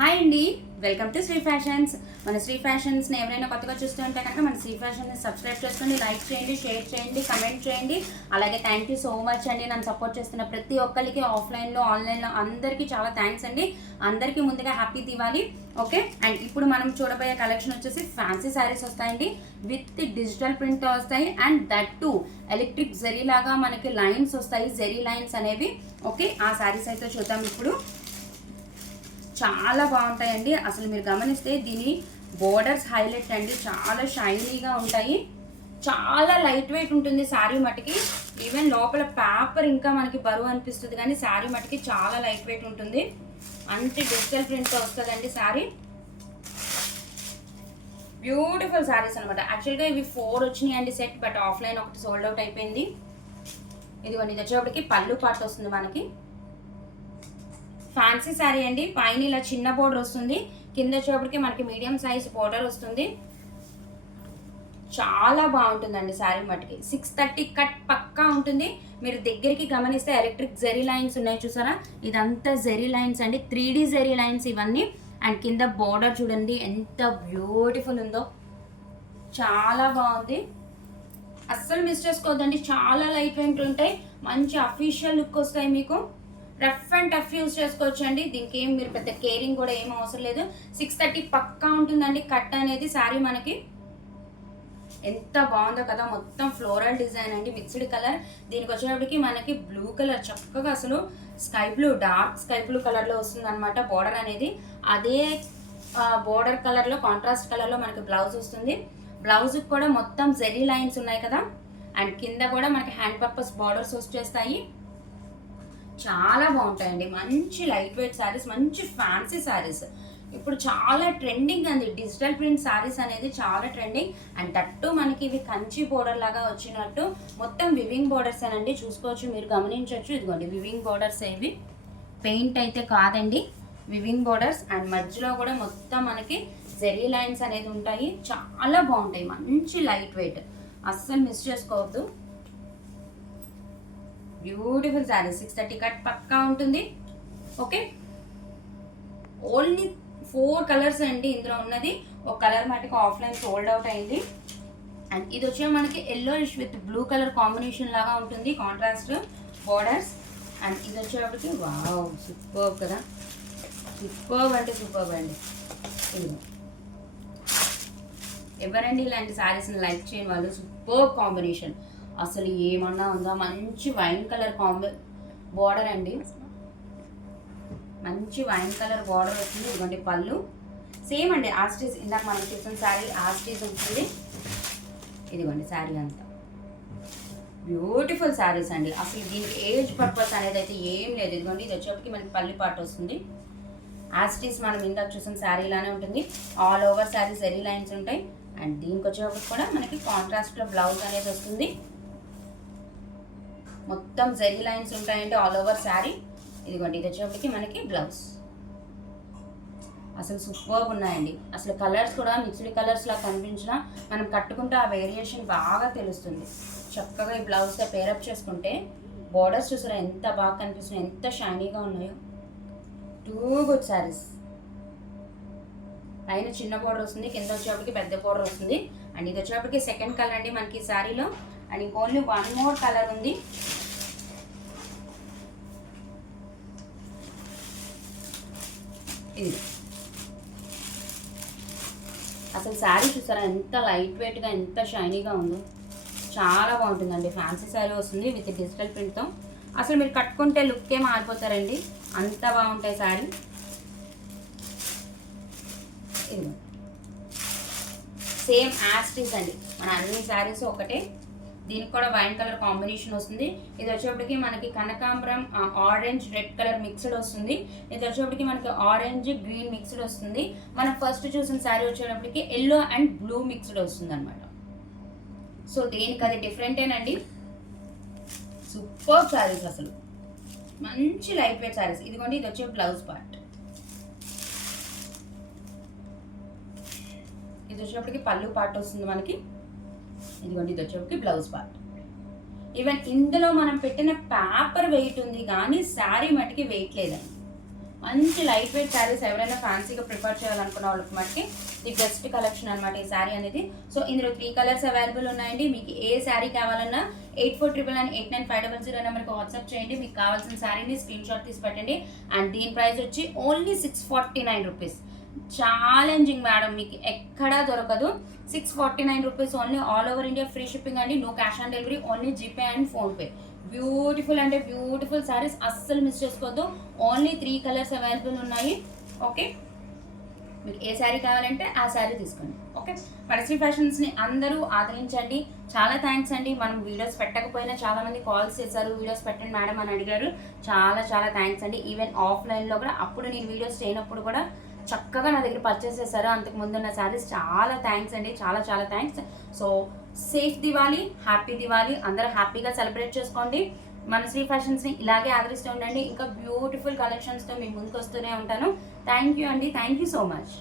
Hi అండి, welcome to Shri fashions. మన శ్రీ ఫ్యాషన్స్ని ఎవరైనా కొత్తగా చూస్తూ ఉంటే కనుక మన శ్రీ ఫ్యాషన్ని సబ్స్క్రైబ్ చేసుకోండి, లైక్ చేయండి, షేర్ చేయండి, కమెంట్ చేయండి. అలాగే థ్యాంక్ యూ సో మచ్ అండి. నన్ను సపోర్ట్ చేస్తున్న ప్రతి ఒక్కరికి ఆఫ్లైన్లో ఆన్లైన్లో అందరికీ చాలా థ్యాంక్స్ అండి. అందరికీ ముందుగా హ్యాపీ దివాళీ. ఓకే, అండ్ ఇప్పుడు మనం చూడబోయే కలెక్షన్ వచ్చేసి ఫ్యాన్సీ శారీస్ వస్తాయండి. విత్ డిజిటల్ ప్రింట్తో వస్తాయి అండ్ దట్ టు ఎలక్ట్రిక్ జెరీ లాగా మనకి లైన్స్ వస్తాయి, జెరీ లైన్స్ అనేవి. ఓకే, ఆ శారీస్ అయితే చూద్దాం. ఇప్పుడు చాలా బాగుంటాయండి. అసలు మీరు గమనిస్తే దీని బోర్డర్స్ హైలైట్ అండి, చాలా షైనీగా ఉంటాయి, చాలా లైట్ వెయిట్ ఉంటుంది శారీ మటుకి. ఈవెన్ లోపల పేపర్ ఇంకా మనకి బరువు అనిపిస్తుంది, కానీ శారీ మటుకి చాలా లైట్ వెయిట్ ఉంటుంది. అంతే డిజిటల్ ప్రింట్తో వస్తుందండి శారీ. బ్యూటిఫుల్ శారీస్ అనమాట. యాక్చువల్గా ఇవి 4 వచ్చినాయండి సెట్, బట్ ఆఫ్లైన్ ఒకటి సోల్డ్ అవుట్ అయిపోయింది. ఇదిగోండి, ఇది వచ్చేప్పటికి పళ్ళు పార్ట్ వస్తుంది మనకి. ఫ్యాన్సీ శారీ అండి. పైన ఇలా చిన్న బోర్డర్ వస్తుంది, కింద వచ్చేప్పటికి మనకి మీడియం సైజ్ బోర్డర్ వస్తుంది. చాలా బాగుంటుందండి శారీ మటుకి. 630 కట్ పక్కా ఉంటుంది. మీరు దగ్గరికి గమనిస్తే ఎలక్ట్రిక్ జెరీ లైన్స్ ఉన్నాయి చూసారా, ఇదంతా జెరీ లైన్స్ అండి, 3D జెరీ లైన్స్ ఇవన్నీ. అండ్ కింద బోర్డర్ చూడండి ఎంత బ్యూటిఫుల్ ఉందో, చాలా బాగుంది. అస్సలు మిస్ చేసుకోవద్దండి, చాలా లైట్ వెయిట్ ఉంటాయి, మంచి అఫీషియల్ లుక్ వస్తాయి మీకు. రఫ్ అండ్ టఫ్ యూజ్ చేసుకోవచ్చు అండి. దీనికి ఏం మీరు పెద్ద కేరింగ్ కూడా ఏం అవసరం లేదు. 630 పక్కా ఉంటుందండి కట్ అనేది శారీ మనకి. ఎంత బాగుందో కదా, మొత్తం ఫ్లోరల్ డిజైన్ అండి, మిక్స్డ్ కలర్. దీనికి వచ్చేటప్పటికి మనకి బ్లూ కలర్ చక్కగా అసలు sky blue, dark sky blue కలర్లో వస్తుంది అనమాట బోర్డర్ అనేది. అదే బోర్డర్ కలర్లో, కాంట్రాస్ట్ కలర్లో మనకి బ్లౌజ్ వస్తుంది. బ్లౌజ్కి కూడా మొత్తం జెరీ లైన్స్ ఉన్నాయి కదా. అండ్ కింద కూడా మనకి హ్యాండ్ పర్పస్ బార్డర్స్ వచ్చేస్తాయి. చాలా బాగుంటాయండి, మంచి లైట్ వెయిట్ శారీస్, మంచి ఫ్యాన్సీ శారీస్. ఇప్పుడు చాలా ట్రెండింగ్ అండి డిజిటల్ ప్రింట్ శారీస్ అనేది, చాలా ట్రెండింగ్. అండ్ దట్టు మనకి ఇవి కంచి బోర్డర్ లాగా వచ్చినట్టు మొత్తం వివింగ్ బోర్డర్స్ అనండి, చూసుకోవచ్చు, మీరు గమనించవచ్చు. ఇదిగోండి వివింగ్ బోర్డర్స్, ఇవి పెయింట్ అయితే కాదండి, వివింగ్ బోర్డర్స్. అండ్ మధ్యలో కూడా మొత్తం మనకి జెరీ లైన్స్ అనేది ఉంటాయి, చాలా బాగుంటాయి, మంచి లైట్ వెయిట్, అస్సలు మిస్ చేసుకోవద్దు. బ్యూటిఫుల్ శారీ, 630 కట్ పక్కా ఉంటుంది. ఓకే, ఓన్లీ 4 కలర్స్ అండి ఇందులో ఉన్నది. ఒక కలర్ మటుకు ఆఫ్లైన్ సోల్డ్ అవుట్ అయింది. అండ్ ఇది వచ్చే మనకి yellowish with blue colour combination లాగా ఉంటుంది, కాంట్రాస్ట్ బోర్డర్స్. అండ్ ఇది వచ్చేటప్పటికి వావ్, సూపర్ కదా, సూపర్ అంటే సూపర్ అండి. ఇది ఎవరండి ఇలాంటి శారీస్ని లైక్ చేయని వాళ్ళు, సూపర్ కాంబినేషన్, అసలు ఏమన్నా ఉందా. మంచి వైన్ కలర్ బోర్డర్ అండి, మంచి వైన్ కలర్ బోర్డర్ వస్తుంది. ఇదిగోండి పళ్ళు సేమ్ అండి, ఆస్టీస్ ఇందాక మనం చూసిన శారీ ఆస్టీస్ ఉంటుంది. ఇదిగోండి శారీ అంతా బ్యూటిఫుల్ శారీస్ అండి. అసలు దీనికి ఏజ్ పర్పస్ అనేది అయితే ఏం లేదు. ఇదిగోండి, ఇది వచ్చేప్పటికి మనకి పల్లి పార్ట్ వస్తుంది. ఆస్టీస్ మనం ఇందాక చూసిన శారీ లానే ఉంటుంది. ఆల్ ఓవర్ శారీ జెరీ లైన్స్ ఉంటాయి. అండ్ దీనికి వచ్చేప్పటికి కూడా మనకి కాంట్రాస్ట్లో బ్లౌజ్ అనేది వస్తుంది, మొత్తం జెరీ లైన్స్ ఉంటాయంటే ఆల్ ఓవర్ శారీ. ఇదిగోండి, ఇది వచ్చేప్పటికి మనకి బ్లౌజ్. అసలు సూపర్ ఉన్నాయండి. అసలు కలర్స్ కూడా మిక్స్డ్ కలర్స్ లా కనిపించినా మనం కట్టుకుంటే ఆ వేరియేషన్ బాగా తెలుస్తుంది. చక్కగా ఈ బ్లౌజ్తో పేరప్ చేసుకుంటే బోర్డర్స్ చూసారా ఎంత బాగా కనిపిస్తున్నాయి, ఎంత షైనీగా ఉన్నాయో. 2 గుడ్ శారీస్. పైన చిన్న బోర్డర్ వస్తుంది, కింద వచ్చేప్పటికి పెద్ద బోర్డర్ వస్తుంది. అండ్ ఇది వచ్చేప్పటికి సెకండ్ కలర్ అండి మనకి శారీలో. అండ్ ఇంక ఓన్లీ 1 మోర్ కలర్ ఉంది. ఇది అసలు శారీ చూసారా ఎంత లైట్ వెయిట్గా, ఎంత షైనీగా ఉందో, చాలా బాగుంటుందండి. ఫ్యాన్సీ శారీ వస్తుంది విత్ డిజిటల్ ప్రింట్తో. అసలు మీరు కట్టుకుంటే లుక్కే మారిపోతారండి, అంత బాగుంటాయి శారీ. ఇది సేమ్ యాస్టీస్ అండి, మన అన్ని శారీస్ ఒకటే. దీనికి కూడా వైన్ కలర్ కాంబినేషన్ వస్తుంది. ఇది వచ్చేప్పటికి మనకి కనకాంబరం ఆరెంజ్ రెడ్ కలర్ మిక్స్డ్ వస్తుంది. ఇది వచ్చేప్పటికి మనకి ఆరెంజ్ గ్రీన్ మిక్స్డ్ వస్తుంది. మనం ఫస్ట్ చూసిన శారీ వచ్చేటప్పటికి ఎల్లో అండ్ బ్లూ మిక్స్డ్ వస్తుంది అనమాట. సో దేనికి అది డిఫరెంటేనండి, సూపర్ శారీస్, అసలు మంచి లైట్ వెయిట్ శారీస్. ఇదిగోండి, ఇది వచ్చే బ్లౌజ్ పార్ట్. ఇది వచ్చేప్పటికి పళ్ళు పార్ట్ వస్తుంది మనకి. ఇదిగోండి, ఇది వచ్చేప్పటికి బ్లౌజ్ పార్ట్. ఈవెన్ ఇందులో మనం పెట్టిన పేపర్ వెయిట్ ఉంది కానీ శారీ మటుకి వెయిట్ లేదండి. మంచి లైట్ వెయిట్ శారీస్ ఎవరైనా ఫ్యాన్సీగా ప్రిఫర్ చేయాలనుకున్న వాళ్ళకి మనకి ది బెస్ట్ కలెక్షన్ అనమాట ఈ శారీ అనేది. సో ఇందులో 3 కలర్స్ అవైలబుల్ ఉన్నాయండి. మీకు ఏ శారీ కావాలన్నా 8499899500 నెంబర్కి వాట్సాప్ చేయండి. మీకు కావాల్సిన శారీని స్క్రీన్ షాట్ తీసి పెట్టండి. అండ్ దీని ప్రైస్ వచ్చి ఓన్లీ 649 రూపీస్. ఛాలెంజింగ్ మేడం, మీకు ఎక్కడా దొరకదు. 649 rupees only, all over India free shipping అండి. No cash on delivery, only GPay and PhonePe. Beautiful అంటే బ్యూటిఫుల్ శారీస్, అస్సలు మిస్ చేసుకోవద్దు. ఓన్లీ 3 కలర్స్ అవైలబుల్ ఉన్నాయి. ఓకే, మీకు ఏ శారీ కావాలంటే ఆ శారీ తీసుకోండి. ఓకే, మనశ్రీ ఫ్యాషన్స్ని అందరూ ఆదరించండి. చాలా థ్యాంక్స్ అండి. మనం వీడియోస్ పెట్టకపోయినా చాలామంది కాల్స్ చేశారు, వీడియోస్ పెట్టండి మేడం అని అడిగారు. చాలా చాలా థ్యాంక్స్ అండి. ఈవెన్ ఆఫ్లైన్లో కూడా అప్పుడు నేను వీడియోస్ చేయనప్పుడు కూడా చక్కగా నా దగ్గర పర్చేస్ చేశారు అంతకు ముందున్న శారీస్. చాలా థ్యాంక్స్ అండి, చాలా చాలా thanks. So safe Diwali, happy Diwali, అందరూ హ్యాపీగా సెలబ్రేట్ చేసుకోండి. మనశ్రీ ఫ్యాషన్స్ని ఇలాగే ఆదరిస్తూ ఉండండి. ఇంకా బ్యూటిఫుల్ కలెక్షన్స్తో మీ ముందుకు వస్తూనే ఉంటాను. థ్యాంక్ యూ అండి, థ్యాంక్ యూ సో మచ్.